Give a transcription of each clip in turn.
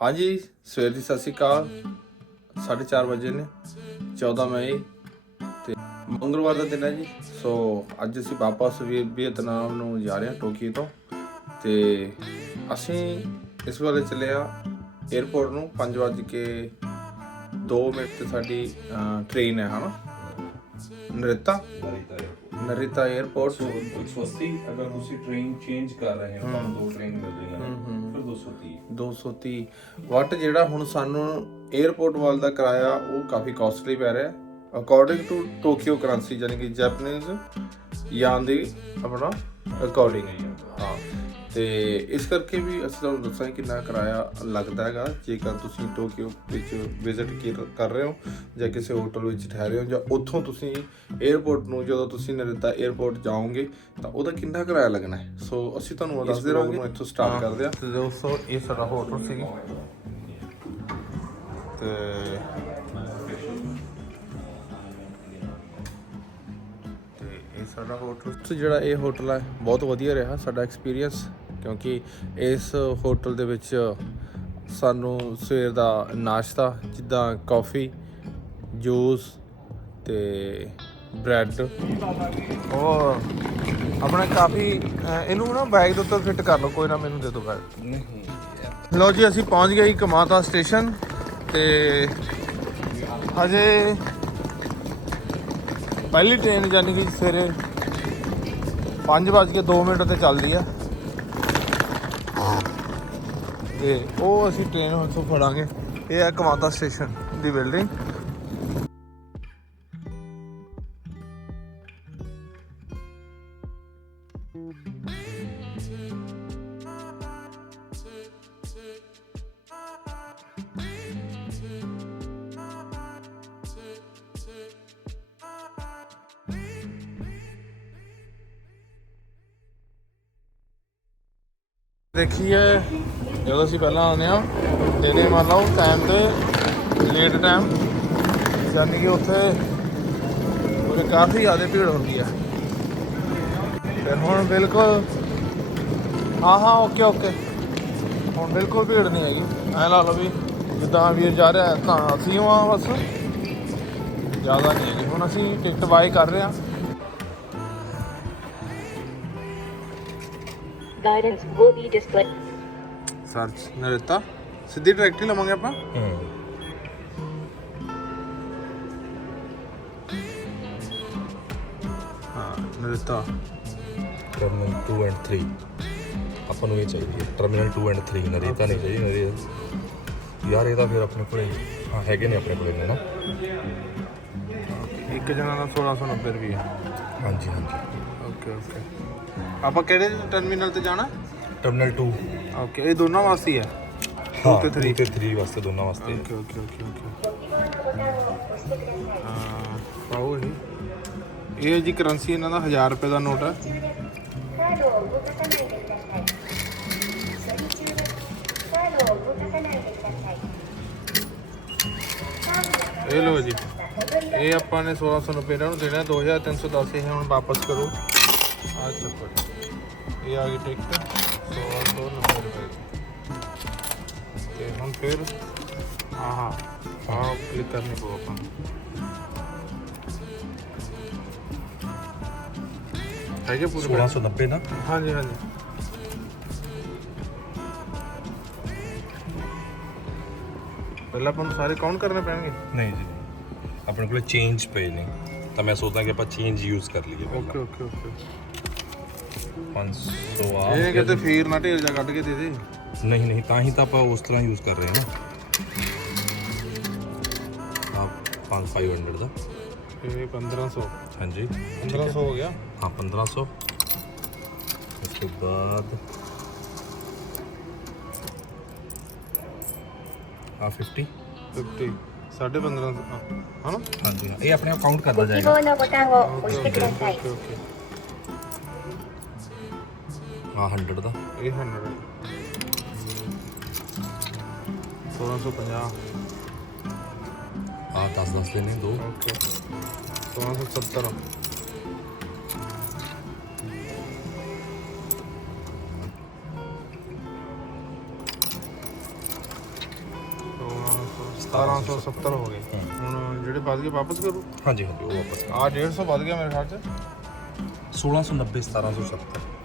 ਹਾਂਜੀ ਸਵੇਰ ਦੀ ਸਤਿ ਸ਼੍ਰੀ ਅਕਾਲ। 4:30 ਵਜੇ ਨੇ 14 ਮਈ ਤੇ ਮੰਗਲਵਾਰ ਦਾ ਦਿਨ ਹੈ ਜੀ। ਸੋ ਅੱਜ ਅਸੀਂ ਵਾਪਸ ਵੀਅਤਨਾਮ ਨੂੰ ਜਾ ਰਹੇ ਹਾਂ ਟੋਕੀਓ ਤੋਂ। ਤੇ ਅਸੀਂ ਇਸ ਵਾਰੇ ਚੱਲੇ ਆ 에어ਪੋਰਟ ਨੂੰ 5 ਵਜੇ ਕੇ 2 ਮਿੰਟ ਤੇ ਸਾਡੀ ਟ੍ਰੇਨ ਹੈ ਹਨਾ? ਨਰਿਤਾ? ਨਰਿਤਾ 에어ਪੋਰਟ 180 ਅਗਰ ਤੁਸੀਂ ਟ੍ਰੇਨ ਚੇਂਜ ਕਰ ਰਹੇ ਹੋ ਤਾਂ ਦੋ ਟ੍ਰੇਨ ਮਿਲ ਜਾਏਗਾ 230 230 ਵਾਟ ਜਿਹੜਾ ਹੁਣ ਸਾਨੂੰ 에어ਪੋਰਟ ਵੱਲ ਦਾ ਕਿਰਾਇਆ, ਉਹ ਕਾਫੀ ਕਾਸਟਲੀ ਪੈ ਰਿਹਾ। ਅਕੋਰਡਿੰਗ ਟੂ ਟੋਕੀਓ ਕਰੰਸੀ ਯਾਨੀ ਕਿ ਜੈਪਨੀਜ਼ ਯਾਨ ਦੀ ਆਪਣਾ ਅਕੋਰਡਿੰਗ ਹਾਂ। ਤੇ ਇਸ ਕਰਕੇ ਵੀ ਅਸੀਂ ਤੁਹਾਨੂੰ ਦੱਸਾਂਗੇ ਕਿੰਨਾ ਕਿਰਾਇਆ ਲੱਗਦਾ ਹੈਗਾ। ਜੇਕਰ ਤੁਸੀਂ ਟੋਕਿਓ ਵਿੱਚ ਵਿਜ਼ਿਟ ਕਰ ਰਹੇ ਹੋ ਜਾਂ ਕਿਸੇ ਹੋਟਲ ਵਿੱਚ ਠਹਿਰੇ ਹੋ ਜਾਂ ਉੱਥੋਂ ਤੁਸੀਂ 에어ਪੋਰਟ ਨੂੰ ਜਦੋਂ ਤੁਸੀਂ ਨਰਿੰਦਾ 에어ਪੋਰਟ ਜਾਓਗੇ ਤਾਂ ਉਹਦਾ ਕਿੰਨਾ ਕਿਰਾਇਆ ਲੱਗਣਾ ਹੈ? ਸੋ ਅਸੀਂ ਤੁਹਾਨੂੰ ਦੱਸਦੇ ਰਹਾਂਗੇ ਇੱਥੋਂ ਸਟਾਰਟ ਕਰਦੇ ਹਾਂ। ਤੇ ਦੋਸਤੋ ਇਹ ਸਾਡਾ ਹੋਟਲ ਸੀ। ਤੇ ਸਾਡਾ ਹੋਟਲ ਜਿਹੜਾ ਇਹ ਹੋਟਲ ਹੈ ਬਹੁਤ ਵਧੀਆ ਰਿਹਾ ਸਾਡਾ ਐਕਸਪੀਰੀਅੰਸ ਕਿਉਂਕਿ ਇਸ ਹੋਟਲ ਦੇ ਵਿੱਚ ਸਾਨੂੰ ਸਵੇਰ ਦਾ ਨਾਸ਼ਤਾ ਜਿੱਦਾਂ ਕਾਫੀ ਜੂਸ ਤੇ ਬ੍ਰੈਡ ਔਰ ਆਪਣਾ ਕਾਫੀ ਇਹਨੂੰ ਨਾ ਬੈਗ ਦੇ ਉੱਤੇ ਫਿੱਟ ਕਰ ਲਓ ਕੋਈ ਨਾ ਮੈਨੂੰ ਦੇ ਦਿਓ ਬੈਗ ਨਹੀਂ ਲਓ ਜੀ ਅਸੀਂ ਪਹੁੰਚ ਗਏ ਕਮਾਤਾ ਸਟੇਸ਼ਨ ਤੇ ਹਜੇ ਪਹਿਲੀ ਟ੍ਰੇਨ ਜਾਨੀ ਕਿ ਸਵੇਰੇ 5:02 ਮਿੰਟ ਤੇ ਚੱਲਦੀ ਆ। ਤੇ ਉਹ ਅਸੀਂ ਟ੍ਰੇਨ ਉੱਥੋਂ ਫੜਾਂਗੇ। ਇਹ ਹੈ ਕਮਾਤਾ ਸਟੇਸ਼ਨ ਦੀ ਬਿਲਡਿੰਗ ਦੇਖੀਏ ਜਦੋਂ ਅਸੀਂ ਪਹਿਲਾਂ ਆਉਂਦੇ ਆ ਦਿਨੇ ਮੰਨ ਲਓ ਟਾਈਮ ਤੇ ਲੇਟ ਟਾਈਮ ਯਾਨੀ ਕਿ ਉੱਥੇ ਉਹਦੇ ਕਾਫੀ ਜ਼ਿਆਦਾ ਭੀੜ ਹੁੰਦੀ ਆ ਫਿਰ ਹੁਣ ਬਿਲਕੁਲ, ਹਾਂ ਹਾਂ ਓਕੇ ਓਕੇ ਹੁਣ ਬਿਲਕੁਲ ਭੀੜ ਨਹੀਂ ਹੈਗੀ। ਐ ਲਾ ਲਓ ਵੀ ਜਿੱਦਾਂ ਵੀਰ ਜਾ ਰਿਹਾ ਤਾਂ ਅਸੀਂ ਹਾਂ ਬਸ। ਜ਼ਿਆਦਾ ਨਹੀਂ ਹੈਗੀ। ਹੁਣ ਅਸੀਂ ਟਿਕਟ ਬਾਈ ਕਰ ਰਹੇ ਹਾਂ। Guidance will be displayed. Search Narita ਸਿੱਧੀ ਡਾਇਰੈਕਟ ਹੀ ਲਵਾਂਗੇ ਆਪਾਂ ਹੂੰ ਨਰਿਤਾ ਟਰਮੀਨਲ 2 ਐਂਡ 3 ਆਪਾਂ ਨੂੰ ਇਹ ਚਾਹੀਦੀ ਹੈ ਟਰਮੀਨਲ 2 ਐਂਡ 3 ਨਰੇਤਾ ਨਹੀਂ ਚਾਹੀਦੀ ਨਰੇ ਯਾਰ ਇਹ ਤਾਂ ਫਿਰ ਆਪਣੇ ਕੋਲੇ ਹਾਂ ਹੈਗੇ ਨੇ ਆਪਣੇ ਕੋਲੇ ਨਾ ਇੱਕ ਜਣਾ ਦਾ 1690 ਰੁਪਏ ਹਾਂਜੀ ਹਾਂਜੀ ਓਕੇ ਓਕੇ ਆਪਾਂ ਕਿਹੜੇ ਟਰਮੀਨਲ ਤੇ ਜਾਣਾ? ਟਰਮੀਨਲ 2 ਓਕੇ ਇਹ ਦੋਨਾਂ ਵਾਸਤੇ ਹੈ ਹਾਂ? ਤੇ 3 ਤੇ 3 ਵਾਸਤੇ ਦੋਨਾਂ ਵਾਸਤੇ। ਓਕੇ ਓਕੇ ਓਕੇ ਓਕੇ ਹਾਂ ਪਾਓ ਇਹ। ਜੀ ਕਰੰਸੀ ਇਹਨਾਂ ਦਾ 1000 ਰੁਪਏ ਦਾ ਨੋਟ ਹੈ। ਇਹ ਲੋ ਜੀ। ਇਹ ਆਪਾਂ ਨੇ 1600 ਰੁਪਏ ਇਹਨਾਂ ਨੂੰ ਦੇਣਾ 2310 ਇਹ ਹੁਣ ਵਾਪਸ ਕਰੋ। ਆ ਚੱਕੋ ਇਹ ਆ ਗਈ ਟਿਕਟ 1690 ਰੁਪਏ ਦੀ। ਤੇ ਹੁਣ ਫਿਰ ਹਾਂ ਹਾਂ ਆਹ ਕਲਿੱਕ ਕਰਨੀ ਪਊ ਆਪਾਂ ਨੂੰ। ਹੈਗੇ ਪੂਰੇ ਪੈਸੇ? 1690 ਨਾ? ਹਾਂਜੀ ਹਾਂਜੀ। ਪਹਿਲਾਂ ਆਪਾਂ ਨੂੰ ਸਾਰੇ ਕਾਊਂਟ ਕਰਨੇ ਪੈਣਗੇ? ਨਹੀਂ ਜੀ। ਆਪਣੇ ਕੋਲੇ ਚੇਂਜ ਪਏ ਨੇ। ਤਾਂ ਮੈਂ ਸੋਚਦਾ ਕਿ ਆਪਾਂ ਚੇਂਜ ਯੂਜ਼ ਕਰ ਲਈਏ ਓਕੇ ਓਕੇ ਓਕੇ 500 ਆ ਇਹ ਕਿਤੇ ਫੀਰ ਨਾ ਢੇਰ ਜਾ ਕੱਢ ਕੇ ਦੇ ਦੇ ਨਹੀਂ ਨਹੀਂ ਤਾਂ ਹੀ ਤਾਂ ਆਪਾਂ ਉਸ ਤਰ੍ਹਾਂ ਯੂਜ਼ ਕਰ ਰਹੇ ਹਾਂ ਨਾ ਆ 5500 ਦਾ ਇਹ 1500 ਹਾਂਜੀ 1500 ਹੋ ਗਿਆ ਹਾਂ 1500 ਉਸ ਤੋਂ ਬਾਅਦ ਆ 50 50 1550 ਹਨਾ ਹਾਂਜੀ ਹਾਂ ਇਹ ਆਪਣੇ ਅਕਾਊਂਟ ਕਰਦਾ ご希 ਜਾਏਗਾ 望のボタンを押してください。 ਹਾਂ 100 ਦਾ। ਇਹ 100 1650 ਆ 10 10 ਦੇ ਨੇ ਦੋ। ਓਕੇ। 1670 1 1770 ਹੋ ਗਏ। ਹੁਣ ਜਿਹੜੇ ਵੱਧ ਗਏ ਵਾਪਸ ਕਰੂ। ਹਾਂਜੀ ਹਾਂਜੀ ਉਹ ਵਾਪਸ ਆ 150 ਵੱਧ ਗਿਆ ਮੇਰੇ ਖਿਆਲ ਚ। 1690 1770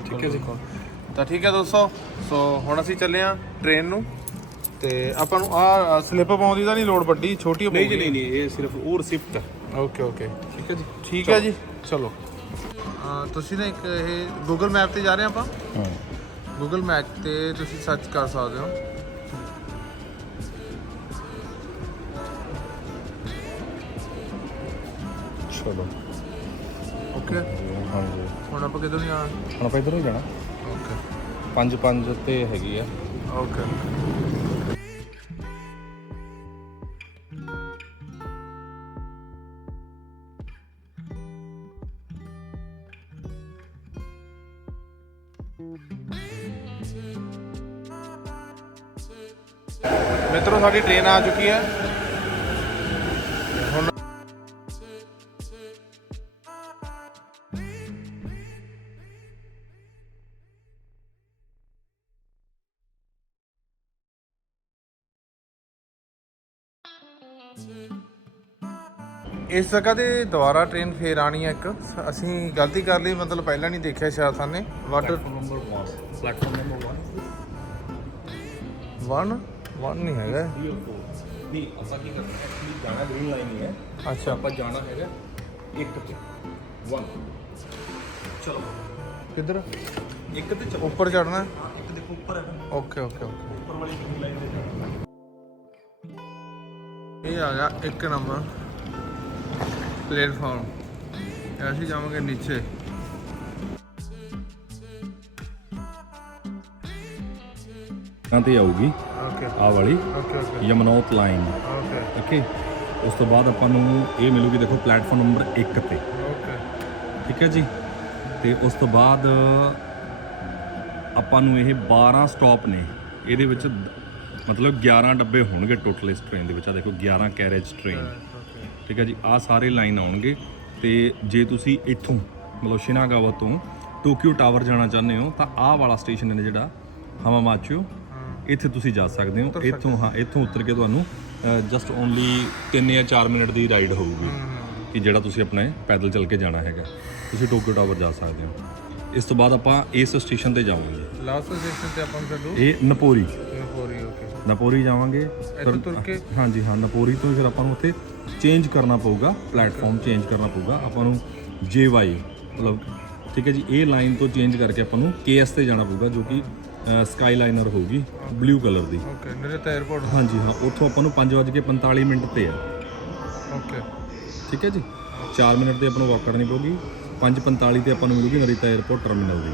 ਠੀਕ ਹੈ ਜੀ। ਬਿਲਕੁਲ। ਤਾਂ ਠੀਕ ਹੈ ਦੋਸਤੋ ਸੋ ਹੁਣ ਅਸੀਂ ਚੱਲੇ ਆ ਟ੍ਰੇਨ ਨੂੰ। ਤੇ ਆਪਾਂ ਨੂੰ ਆ ਸਲਿੱਪ ਪਾਉਣ ਦੀ ਤਾਂ ਨਹੀਂ ਲੋੜ ਵੱਡੀ ਛੋਟੀ ਨਹੀਂ ਜੀ ਨਹੀਂ ਨਹੀਂ ਇਹ ਸਿਰਫ ਉਹ ਰਿਸਿਪਟ ਹੈ। ਓਕੇ ਓਕੇ ਠੀਕ ਹੈ ਜੀ। ਠੀਕ ਹੈ ਜੀ। ਚਲੋ। ਤੁਸੀਂ ਨਾ ਇੱਕ ਇਹ ਗੂਗਲ ਮੈਪ ਤੇ ਜਾ ਰਹੇ ਆਪਾਂ? ਹਾਂ। ਗੂਗਲ ਮੈਪ ਤੇ ਤੁਸੀਂ ਸਰਚ ਕਰ ਸਕਦੇ ਹੋ। ਚਲੋ। ਓਕੇ ਹਾਂਜੀ। ਹੁਣ ਆਪਾਂ ਕਿੱਧਰ ਨੂੰ ਜਾਣਾ? ਹੁਣ ਆਪਾਂ ਇਧਰ ਨੂੰ ਜਾਣਾ। ਓਕੇ 5 5 ਤੇ ਹੈਗੀ ਆ। ਓਕੇ ਮਿੱਤਰੋ ਸਾਡੀ ਟ੍ਰੇਨ ਆ ਚੁੱਕੀ ਹੈ ਇਸ ਜਗ੍ਹਾ ਤੇ ਦੁਬਾਰਾ ਟ੍ਰੇਨ ਫੇਰ ਆਣੀ ਹੈ ਇੱਕ। ਅਸੀਂ ਗਲਤੀ ਕਰ ਲਈ ਮਤਲਬ ਪਹਿਲਾਂ ਨਹੀਂ ਦੇਖਿਆ ਸ਼ਾਇਦ ਸਾਨੇ ਵਾਟਰ ਨੰਬਰ 1 ਪਲੇਟਫਾਰਮ ਨੰਬਰ 1 1 ਨਹੀਂ ਹੈਗਾ। 1 ਨਹੀਂ ਆਪਾਂ ਕੀ ਕਰਨਾ ਐਕਚੁਅਲੀ ਜਾਣਾ ਗ੍ਰੀਨ ਲਾਈਨ ਹੀ ਹੈ। ਅੱਛਾ। ਆਪਾਂ ਜਾਣਾ ਹੈਗਾ 1 ਤੇ। 1 ਚਲੋ। ਕਿੱਧਰ? ਇੱਕ ਤੇ ਚਲੋ। ਉੱਪਰ ਚੜਨਾ ਇੱਕ ਦੇਖੋ ਉੱਪਰ ਹੈ। ਓਕੇ ਓਕੇ ਓਕੇ ਉੱਪਰ ਵਾਲੀ ਗ੍ਰੀਨ ਲਾਈਨ ਤੇ ਜਾਣਾ ਇਹ ਆ ਗਿਆ ਇੱਕ ਨੰਬਰ ਪਲੇਟਫਾਰਮ ਅਸੀਂ ਜਾਵਾਂਗੇ ਨੀਚੇ ਤਾਂ ਤੇ ਆਊਗੀ ਓਕੇ ਆ ਵਾਲੀ okay okay Yamanote line okay okay ਉਸ ਤੋਂ ਬਾਅਦ ਆਪਾਂ ਨੂੰ ਇਹ ਮਿਲੂਗੀ ਦੇਖੋ ਪਲੇਟਫਾਰਮ ਨੰਬਰ 1 ਤੇ ਓਕੇ ਠੀਕ ਹੈ ਜੀ ਤੇ ਉਸ ਤੋਂ ਬਾਅਦ ਆਪਾਂ ਨੂੰ ਇਹ 12 ਸਟਾਪ ਨੇ ਇਹਦੇ ਵਿੱਚ ਮਤਲਬ 11 ਡੱਬੇ ਹੋਣਗੇ ਟੋਟਲ ਇਸ ਟ੍ਰੇਨ ਦੇ ਵਿੱਚ ਆ ਦੇਖੋ 11 ਕੈਰੇਜ ਟ੍ਰੇਨ ਠੀਕ ਹੈ ਜੀ ਆ ਸਾਰੇ ਲਾਈਨ ਆਉਣਗੇ ਤੇ ਜੇ ਤੁਸੀਂ ਇੱਥੋਂ ਮਤਲਬ ਸ਼ਿਨਾਗਾਵਾ ਤੋਂ ਟੋਕੀਓ ਟਾਵਰ ਜਾਣਾ ਚਾਹੁੰਦੇ ਹੋ ਤਾਂ ਆਹ ਵਾਲਾ ਸਟੇਸ਼ਨ ਹੈ ਜਿਹੜਾ ਹਮਾਮਾਚਿਓ ਇੱਥੇ ਤੁਸੀਂ ਜਾ ਸਕਦੇ ਹੋ। ਇੱਥੋਂ ਹਾਂ ਇੱਥੋਂ ਉਤਰ ਕੇ ਤੁਹਾਨੂੰ ਜਸਟ ਓਨਲੀ 3 ਜਾਂ 4 ਮਿੰਟ ਦੀ ਰਾਈਡ ਹੋਊਗੀ ਕਿ ਜਿਹੜਾ ਤੁਸੀਂ ਆਪਣੇ ਪੈਦਲ ਚੱਲ ਕੇ ਜਾਣਾ ਹੈਗਾ। ਤੁਸੀਂ ਟੋਕੀਓ ਟਾਵਰ ਜਾ ਸਕਦੇ ਹੋ। ਇਸ ਤੋਂ ਬਾਅਦ ਆਪਾਂ ਇਸ ਸਟੇਸ਼ਨ ਤੇ ਜਾਵਾਂਗੇ। ਲਾਸਟ ਸਟੇਸ਼ਨ ਤੇ ਆਪਾਂ ਨੂੰ ਛੱਡੋ ਇਹ ਨਪੋਰੀ ਨਪੋਰੀ ਓਕੇ ਨਪੋਰੀ ਜਾਵਾਂਗੇ। ਇੱਥੋਂ ਤੁਰ ਕੇ? ਹਾਂਜੀ ਹਾਂ ਨਪੋਰੀ ਤੋਂ ਫਿਰ ਆਪਾਂ ਨੂੰ ਉੱਥੇ ਚੇਂਜ ਕਰਨਾ ਪਊਗਾ ਪਲੇਟਫਾਰਮ ਚੇਂਜ ਕਰਨਾ ਪਊਗਾ। ਆਪਾਂ ਨੂੰ JY ਮਤਲਬ ਠੀਕ ਹੈ ਜੀ ਇਹ ਲਾਈਨ ਤੋਂ ਚੇਂਜ ਕਰਕੇ ਆਪਾਂ ਨੂੰ KS ਤੇ ਜਾਣਾ ਪਊਗਾ ਜੋ ਕਿ ਸਕਾਈ ਲਾਈਨਰ ਹੋਊਗੀ ਬਲੂ ਕਲਰ ਦੀ। ਓਕੇ ਮੇਰੇ ਤਾਂ 에어ਪੋਰਟ ਹਾਂਜੀ ਹਾਂ ਉੱਥੋਂ ਆਪਾਂ ਨੂੰ 5:45 ਮਿੰਟ ਤੇ ਆ। ਓਕੇ ਠੀਕ ਹੈ ਜੀ? 4 ਮਿੰਟ ਤੇ ਆਪਾਂ ਨੂੰ ਵਾਕ ਕਰਨੀ ਪਊਗੀ। 5:45 ਤੇ ਆਪਾਂ ਨੂੰ ਮਿਲੂਗੀ ਨਰੀਤਾ 에어ਪੋਰਟ ਟਰਮੀਨਲ ਦੀ।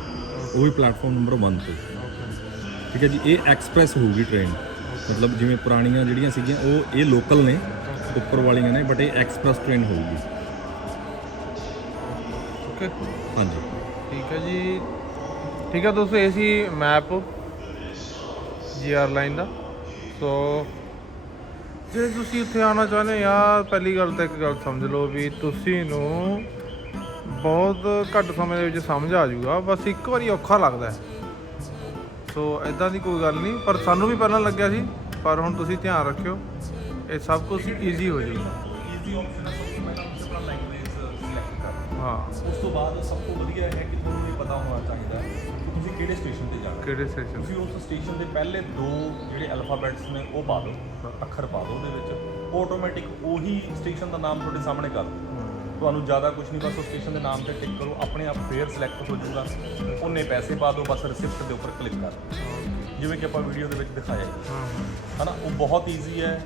ਉਹ ਵੀ ਪਲੇਟਫਾਰਮ ਨੰਬਰ 1 ਤੇ। ਠੀਕ ਹੈ ਜੀ ਇਹ ਐਕਸਪ੍ਰੈਸ ਹੋਊਗੀ ਟ੍ਰੇਨ ਮਤਲਬ ਜਿਵੇਂ ਪੁਰਾਣੀਆਂ ਜਿਹੜੀਆਂ ਸੀਗੀਆਂ ਉਹ ਇਹ ਲੋਕਲ ਨੇ ਉੱਪਰ ਵਾਲੀਆਂ ਨੇ ਬਟ ਇਹ ਐਕਸਪ੍ਰੈਸ ਟ੍ਰੇਨ ਹੋਊਗੀ। ਓਕੇ। ਹਾਂਜੀ। ਠੀਕ ਹੈ ਜੀ। ਠੀਕ ਹੈ ਦੋਸਤੋ ਇਹ ਸੀ ਮੈਪ ਜੀਆਰ ਲਾਈਨ ਦਾ। ਸੋ ਜੇ ਤੁਸੀਂ ਇੱਥੇ ਆਉਣਾ ਚਾਹੁੰਦੇ ਹੋ ਯਾਰ ਪਹਿਲੀ ਗੱਲ ਤਾਂ ਇੱਕ ਗੱਲ ਸਮਝ ਲਓ ਵੀ ਤੁਸੀਂ ਨੂੰ ਬਹੁਤ ਘੱਟ ਸਮੇਂ ਦੇ ਵਿੱਚ ਸਮਝ ਆ ਜਾਊਗਾ ਬਸ ਇੱਕ ਵਾਰੀ ਔਖਾ ਲੱਗਦਾ ਸੋ ਐਦਾਂ ਦੀ ਕੋਈ ਗੱਲ ਨਹੀਂ ਪਰ ਸਾਨੂੰ ਵੀ ਪਹਿਲਾਂ ਲੱਗਿਆ ਸੀ ਪਰ ਹੁਣ ਤੁਸੀਂ ਧਿਆਨ ਰੱਖਿਓ ਇਹ ਸਭ ਕੁਝ ਈਜ਼ੀ ਹੋ ਜਾਊਗਾ। ਈਜ਼ੀ ਆਪਸ਼ਨ ਹੈ ਸਭ ਤੋਂ ਪਹਿਲਾਂ ਤੁਸੀਂ ਆਪਣਾ ਲੈਂਗੁਏਜ ਸਿਲੈਕਟ ਕਰਨਾ ਹਾਂ। ਉਸ ਤੋਂ ਬਾਅਦ ਸਭ ਤੋਂ ਵਧੀਆ ਹੈ ਕਿ ਤੁਹਾਨੂੰ ਇਹ ਪਤਾ ਹੋਣਾ ਚਾਹੀਦਾ ਕਿ ਤੁਸੀਂ ਕਿਹੜੇ ਸਟੇਸ਼ਨ ਤੇ ਜਾਣਾ ਕਿਹੜੇ ਸੈਸ਼ਨ ਤੁਸੀਂ ਉਸ ਸਟੇਸ਼ਨ ਦੇ ਪਹਿਲੇ ਦੋ ਜਿਹੜੇ ਅਲਫਾਬੈਟਸ ਨੇ ਉਹ ਪਾ ਦਿਓ ਅੱਖਰ ਪਾ ਦਿਓ ਉਹਦੇ ਵਿੱਚ। ਆਟੋਮੈਟਿਕ ਉਹੀ ਸਟੇਸ਼ਨ ਦਾ ਨਾਮ ਤੁਹਾਡੇ ਸਾਹਮਣੇ ਕਰ ਦਿਓ। ਤੁਹਾਨੂੰ ਜ਼ਿਆਦਾ ਕੁਝ ਨਹੀਂ ਬਸ ਉਸ ਸਟੇਸ਼ਨ ਦੇ ਨਾਮ ਤੇ ਟਿਕ ਕਰੋ ਆਪਣੇ ਆਪ ਫੇਅਰ ਸਿਲੈਕਟ ਹੋ ਜਾਊਗਾ। ਉਹਨੇ ਪੈਸੇ ਪਾ ਦਿਓ ਬਸ ਰਿਸਿਪਟ ਦੇ ਉੱਪਰ ਕਲਿੱਕ ਕਰ ਦਿਓ। ਜਿਵੇਂ ਕਿ ਆਪਾਂ ਵੀਡੀਓ ਦੇ ਵਿੱਚ ਦਿਖਾਇਆ ਹੈ। ਹਨਾ ਉਹ ਬਹੁਤ ਈਜ਼ੀ ਹੈ।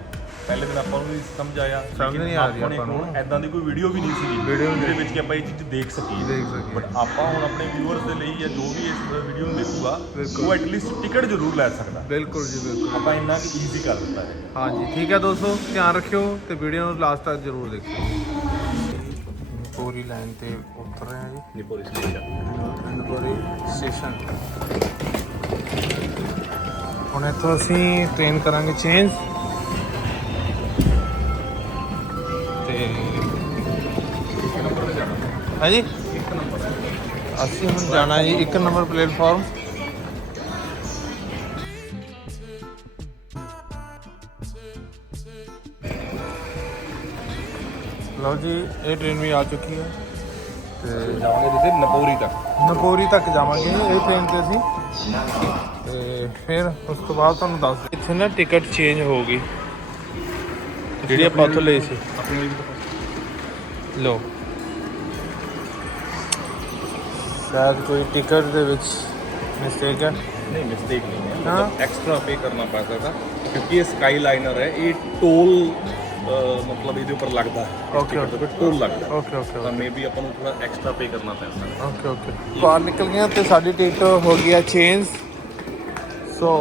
ਪਹਿਲੇ ਦਿਨ ਆਪਾਂ ਨੂੰ ਵੀ ਸਮਝ ਆਇਆ। ਸਮਝ ਨਹੀਂ ਆ ਰਹੀ ਆਪਾਂ ਨੂੰ। ਐਦਾਂ ਦੀ ਕੋਈ ਵੀਡੀਓ ਵੀ ਨਹੀਂ ਸੀਗੀ। ਨਹੀਂ ਜਿਹਦੇ ਵਿੱਚ ਕਿ ਆਪਾਂ ਇਹ ਚੀਜ਼ ਦੇਖ ਸਕੀਏ। ਦੇਖ ਸਕੀਏ। ਬਟ ਆਪਾਂ ਹੁਣ ਆਪਣੇ ਵਿਊਅਰਸ ਦੇ ਲਈ ਜਾਂ ਜੋ ਵੀ ਇਸ ਵੀਡੀਓ ਨੂੰ ਦੇਖੂਗਾ। ਉਹ ਐਟਲੀਸਟ ਟਿਕਟ ਜ਼ਰੂਰ ਲੈ ਸਕਦਾ। ਬਿਲਕੁਲ ਜੀ ਬਿਲਕੁਲ। ਆਪਾਂ ਇੰਨਾ ਕਿ ਈਜ਼ੀ ਕਰ ਦਿੱਤਾ ਹੈ। ਹਾਂਜੀ ਠੀਕ ਹੈ ਦੋਸਤੋ ਧਿਆਨ ਰੱਖਿਓ ਤੇ ਵੀਡੀਓ ਨੂੰ ਲਾਸਟ ਤੱਕ ਜ਼ਰੂਰ ਦੇਖਿਓ। ਪੂਰੀ ਲਾਈਨ ਤੇ ਉਤਰ ਰਹੇ ਹਾਂ ਜੀ। ਨਿਪੋਰੀ ਸਟੇਸ਼ਨ ਹੁਣ ਇੱਥੋਂ ਅਸੀਂ ਟ੍ਰੇਨ ਕਰਾਂਗੇ ਚੇਂਜ ਤੇ ਹਾਂਜੀ? ਇੱਕ ਨੰਬਰ। ਅਸੀਂ ਹੁਣ ਜਾਣਾ ਜੀ ਇੱਕ ਨੰਬਰ ਪਲੇਟਫਾਰਮ ਲਓ ਜੀ ਇਹ ਟ੍ਰੇਨ ਵੀ ਆ ਚੁੱਕੀ ਹੈ ਤੇ ਜਾਵਾਂਗੇ ਜਿੱਥੇ ਨਪੋਰੀ ਤੱਕ ਨਕੋਰੀ ਤੱਕ ਜਾਵਾਂਗੇ ਇਹ ਟ੍ਰੇਨ ਤੇ ਅਸੀਂ ਤੇ ਫਿਰ ਉਸ ਤੋਂ ਬਾਅਦ ਤੁਹਾਨੂੰ ਦੱਸ ਦਿੰਦੇ। ਇੱਥੇ ਨਾ ਟਿਕਟ ਚੇਂਜ ਹੋ ਗਈ ਜਿਹੜੀ ਆਪਾਂ ਉੱਥੋਂ ਲਈ ਸੀ ਆਪਣੀ ਵੀ ਲੋ ਸ਼ਾਇਦ ਕੋਈ ਟਿਕਟ ਦੇ ਵਿੱਚ ਮਿਸਟੇਕ ਹੈ ਨਹੀਂ ਮਿਸਟੇਕ ਨਹੀਂ ਹੈ ਹਾਂ। ਮਤਲਬ ਐਕਸਟਰਾ ਪੇ ਕਰਨਾ ਪੈਂਦਾ था क्योंकि ये स्काई लाइनर है ये टोल ਮਤਲਬ ਇਹਦੇ ਉੱਪਰ ਲੱਗਦਾ ਹੈ। ਓਕੇ ਓਕੇ ਟੋਲ ਲੱਗਦਾ ਓਕੇ ਓਕੇ ਤਾਂ ਮੇਬੀ ਆਪਾਂ ਨੂੰ ਥੋੜਾ ਐਕਸਟਰਾ ਪੇ ਕਰਨਾ ਪੈ ਸਕਦਾ ਓਕੇ ਓਕੇ ਕਾਰ ਨਿਕਲ ਗਈਆਂ ਤੇ ਸਾਡੀ ਟਿਕਟ ਹੋ ਗਈ ਆ ਚੇਂਜ ਸੋ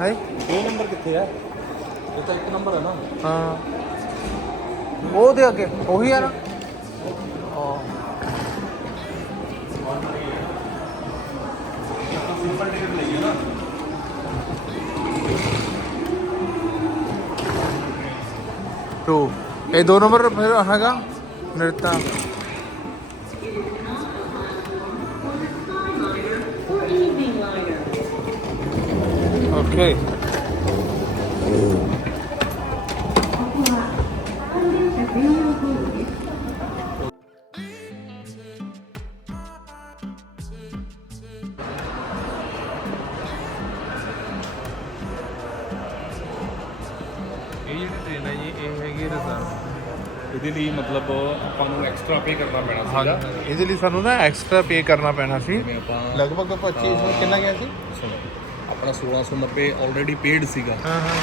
ਹੈ ਦੋ ਨੰਬਰ ਕਿੱਥੇ ਆ ਇਹ ਤਾਂ ਇੱਕ ਨੰਬਰ ਹੈ ਨਾ। ਹਾਂ। ਉਹ ਦੇ ਅੱਗੇ ਉਹੀ ਆ ਨਾ। ਹਾਂ ਸਿੰਪਲ ਟਿਕਟ ਟੂ ਇਹ ਦੋ ਨੰਬਰ ਫਿਰ ਹੈਗਾ? ਨ੍ਰਿਤਾ ਓਕੇ ਇਹ ਮਤਲਬ ਆਪਾਂ ਨੂੰ ਐਕਸਟਰਾ ਪੇ ਕਰਨਾ ਪੈਣਾ ਸੀਗਾ। ਹਾਂਜੀ ਇਹਦੇ ਲਈ ਸਾਨੂੰ ਨਾ ਐਕਸਟਰਾ ਪੇ ਕਰਨਾ ਪੈਣਾ ਸੀ। ਜਿਵੇਂ ਆਪਾਂ ਲਗਭਗ 25 ਕਿੰਨਾ ਗਿਆ ਸੀ? ਸੁਣੋ ਆਪਣਾ 1690 ਆਲਰੇਡੀ ਪੇਡ ਸੀਗਾ। ਹਾਂ ਹਾਂ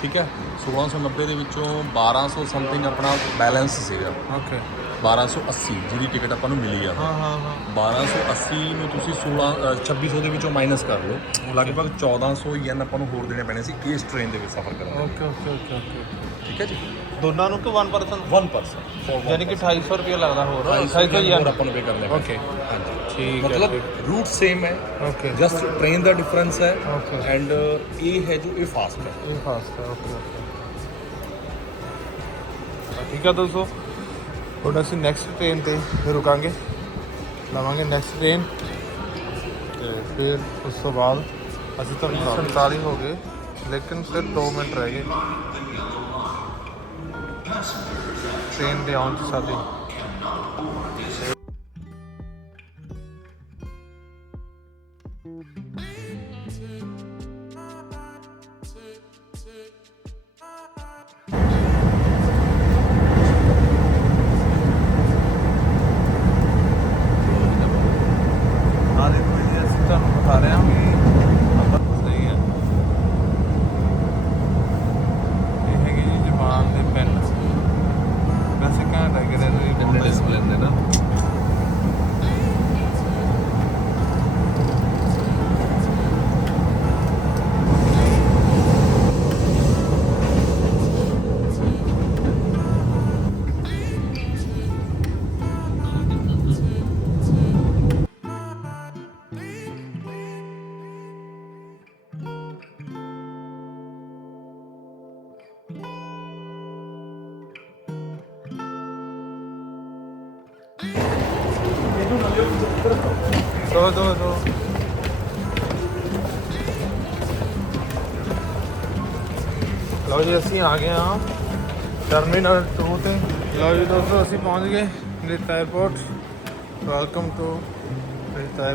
ਠੀਕ ਹੈ? 1690 ਦੇ ਵਿੱਚੋਂ 1200 ਸਮਥਿੰਗ ਆਪਣਾ ਬੈਲੈਂਸ ਸੀਗਾ। ਓਕੇ 1280 ਜਿਹਦੀ ਟਿਕਟ ਆਪਾਂ ਨੂੰ ਮਿਲੀ ਆ। ਹਾਂ ਹਾਂ ਹਾਂ। 1280 ਨੂੰ ਤੁਸੀਂ 16 ਅ, 2600 ਦੇ ਵਿੱਚੋਂ ਮਾਈਨਸ ਕਰ ਲਓ। ਲਗਭਗ 1400 ਯੈਨ ਆਪਾਂ ਨੂੰ ਹੋਰ ਦੇਣੇ ਪੈਣੇ ਸੀ ਇਸ ਟ੍ਰੇਨ ਦੇ ਵਿੱਚ ਸਫ਼ਰ ਕਰਨ ਦੇ ਓਕੇ ਓਕੇ ਓਕੇ ਓਕੇ ਠੀਕ ਹੈ ਜੀ? ਦੋਨਾਂ ਨੂੰ ਕਿ 1 ਪਰਸਨ 1 ਪਰਸਨ ਯਾਨੀ ਕਿ 250 ਰੁਪਏ ਲੱਗਦਾ ਹੋਰ 250 ਹੋਰ ਆਪਾਂ ਨੂੰ ਪੇ ਕਰਨੇ ਓਕੇ ਹਾਂਜੀ। ਠੀਕ ਹੈ ਮਤਲਬ ਰੂਟ ਸੇਮ ਹੈ ਓਕੇ ਜਸਟ ਟ੍ਰੇਨ ਦਾ ਡਿਫਰੈਂਸ ਹੈ Okay. ਐਂਡ ਇਹ ਹੈ ਜੋ ਇਹ ਫਾਸਟ ਹੈ। ਇਹ ਫਾਸਟ ਹੈ ਓਕੇ ਓਕੇ ਠੀਕ ਹੈ ਦੋਸਤੋ ਹੁਣ ਅਸੀਂ ਨੈਕਸਟ ਟ੍ਰੇਨ ਤੇ ਰੁਕਾਂਗੇ। ਲਵਾਂਗੇ ਨੈਕਸਟ ਟ੍ਰੇਨ ਤੇ ਫਿਰ ਉਸ ਤੋਂ ਬਾਅਦ ਅਸੀਂ ਤਾਂ 47 ਹੋ ਗਏ ਲੇਕਿਨ ਫਿਰ 2 ਮਿੰਟ ਰਹਿ ਗਏ। ਟ੍ਰੇਨ ਦੇ ਆਉਣ 'ਚ ਸਾਡੀ ਜੀ, ਅਸੀਂ ਆ ਗਏ ਹਾਂ ਟਰਮੀਨਲ 2 ਤੇ। ਲਓ ਜੀ ਦੋਸਤੋ, ਅਸੀਂ ਪਹੁੰਚ ਗਏ Narita airport welcome to Narita 에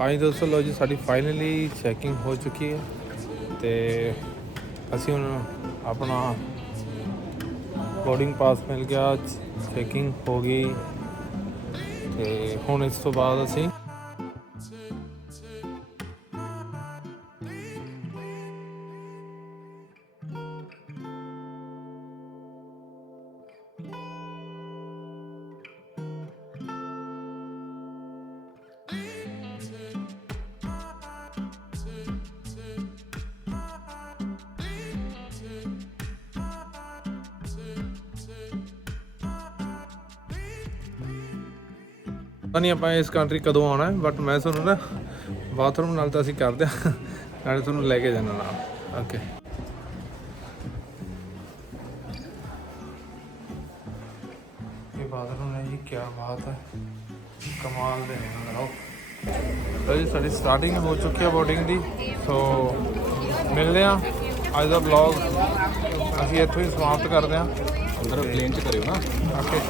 ਹਾਂਜੀ ਦੋਸਤੋ ਲੋ ਜੀ ਸਾਡੀ ਫਾਈਨਲੀ ਚੈਕਿੰਗ ਹੋ ਚੁੱਕੀ ਹੈ। ਤੇ ਅਸੀਂ ਹੁਣ ਆਪਣਾ ਬੋਰਡਿੰਗ ਪਾਸ ਮਿਲ ਗਿਆ ਚੈਕਿੰਗ ਹੋ ਗਈ। ਤੇ ਹੁਣ ਇਸ ਤੋਂ ਬਾਅਦ ਅਸੀਂ ਪਤਾ ਨਹੀਂ ਆਪਾਂ ਇਸ ਕੰਟਰੀ ਕਦੋਂ ਆਉਣਾ ਹੈ ਬਟ ਮੈਂ ਤੁਹਾਨੂੰ ਨਾ ਬਾਥਰੂਮ ਨਾਲ ਤਾਂ ਅਸੀਂ ਕਰਦੇ ਹਾਂ। ਨਾਲੇ ਤੁਹਾਨੂੰ ਲੈ ਕੇ ਜਾਣਾ ਨਾਲ। ਓਕੇ ਇਹ ਬਾਥਰੂਮ ਹੈ ਜੀ ਕੀ ਬਾਤ ਹੈ। ਕਮਾਲ ਦੇ ਨੇ ਲਓ ਤਾਂ ਜੀ ਸਾਡੀ ਸਟਾਰਟਿੰਗ ਹੋ ਚੁੱਕੀ ਹੈ ਬੋਰਡਿੰਗ ਦੀ। ਸੋ ਮਿਲਦੇ ਆ ਅੱਜ ਦਾ ਵਲੌਗ ਅਸੀਂ ਇੱਥੋਂ ਹੀ ਸਮਾਪਤ ਕਰਦੇ ਹਾਂ। ਅੰਦਰ ਪਲੇਨ ਚ ਕਰਿਓ ਨਾ। ਓਕੇ